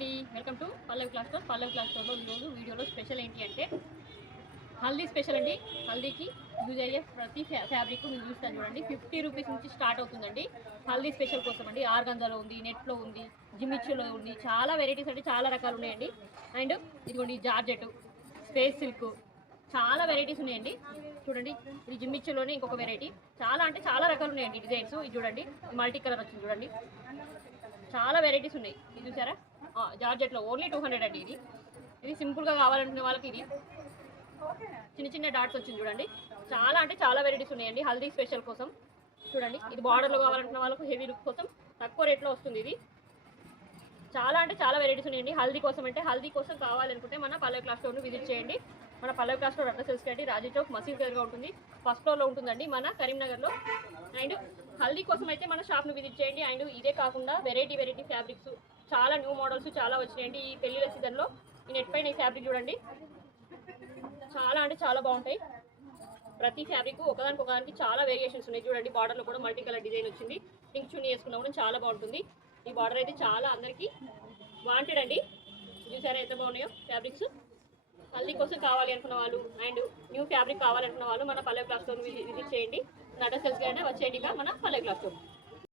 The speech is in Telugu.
అండి, welcome to Pallavi class store. Pallavi class స్టోర్లో ఈరోజు వీడియోలో స్పెషల్ ఏంటి అంటే హల్దీ స్పెషల్ అండి. హల్దీకి యూజ్ అయ్యే ప్రతి ఫ్యాబ్రిక్ మీరు చూస్తాను చూడండి. 50 రూపీస్ నుంచి స్టార్ట్ అవుతుందండి హల్దీ స్పెషల్ కోసం అండి. ఆర్గంజాలో ఉంది, నెట్లో ఉంది, జిమిచ్చులో ఉంది, చాలా వెరైటీస్ అంటే చాలా రకాలు ఉన్నాయండి. అండ్ ఇదిగోండి జార్జెట్, స్పేస్ సిల్క్, చాలా వెరైటీస్ ఉన్నాయండి. చూడండి, ఇది జిమ్మిచ్చులోనే ఇంకొక వెరైటీ. చాలా అంటే చాలా రకాలు ఉన్నాయండి డిజైన్స్. ఇది చూడండి, మల్టీ కలర్ వచ్చింది చూడండి, చాలా వెరైటీస్ ఉన్నాయి. ఇది చూసారా, జార్జెట్లో ఓన్లీ 200 అండి. ఇది సింపుల్గా కావాలనుకునే వాళ్ళకి ఇది చిన్న చిన్న డాట్స్ వచ్చింది చూడండి. చాలా అంటే చాలా వెరైటీస్ ఉన్నాయండి హల్దీ స్పెషల్ కోసం. చూడండి, ఇది బార్డర్లో కావాలనుకున్న వాళ్ళకు హెవీ లుక్ కోసం తక్కువ రేట్లో వస్తుంది. ఇది చాలా అంటే చాలా వెరైటీస్ ఉన్నాయండి హల్దీ కోసం. అంటే హల్దీ కోసం కావాలనుకుంటే మన పల్లవి క్లాస్ స్టోర్ను విజిట్ చేయండి. మన పల్లవి క్లాస్ స్టోర్ అడ్రస్ తెలుసుకోండి. రాజీ చౌక్ మసీద్ దగ్గరగా ఉంటుంది. ఫస్ట్ ఫ్లోర్లో ఉంటుందండి మన కరీంనగర్లో. అండ్ హల్దీ కోసం అయితే మన షాప్ను విజిట్ చేయండి. అండ్ ఇదే కాకుండా వెరైటీ ఫ్యాబ్రిక్స్, చాలా న్యూ మోడల్స్ చాలా వచ్చినాయండి ఈ పెళ్లిల సీజన్లో. ఈ నెట్ పైన ఈ ఫ్యాబ్రిక్ చూడండి, చాలా అంటే చాలా బాగుంటాయి. ప్రతి ఫ్యాబ్రిక్ ఒకదానికి చాలా వేరియేషన్స్ ఉన్నాయి. చూడండి, బార్డర్లో కూడా మల్టీ కలర్ డిజైన్ వచ్చింది. పింక్ చున్నీ వేసుకున్నా కూడా చాలా బాగుంటుంది. ఈ బార్డర్ అయితే చాలా అందరికీ వాంటెడ్ అండి. చూసారా ఎంత బాగున్నాయో ఫ్యాబ్రిక్స్. హల్దీ కోసం కావాలి అనుకున్న వాళ్ళు అండ్ న్యూ ఫ్యాబ్రిక్ కావాలనుకున్న వాళ్ళు మన పల్లవి క్లాస్ స్టోర్ విజిట్ చేయండి. అడ్రస్ తెలుసుకుంటే వచ్చేయండి మన పల్లవి క్లాస్ స్టోర్.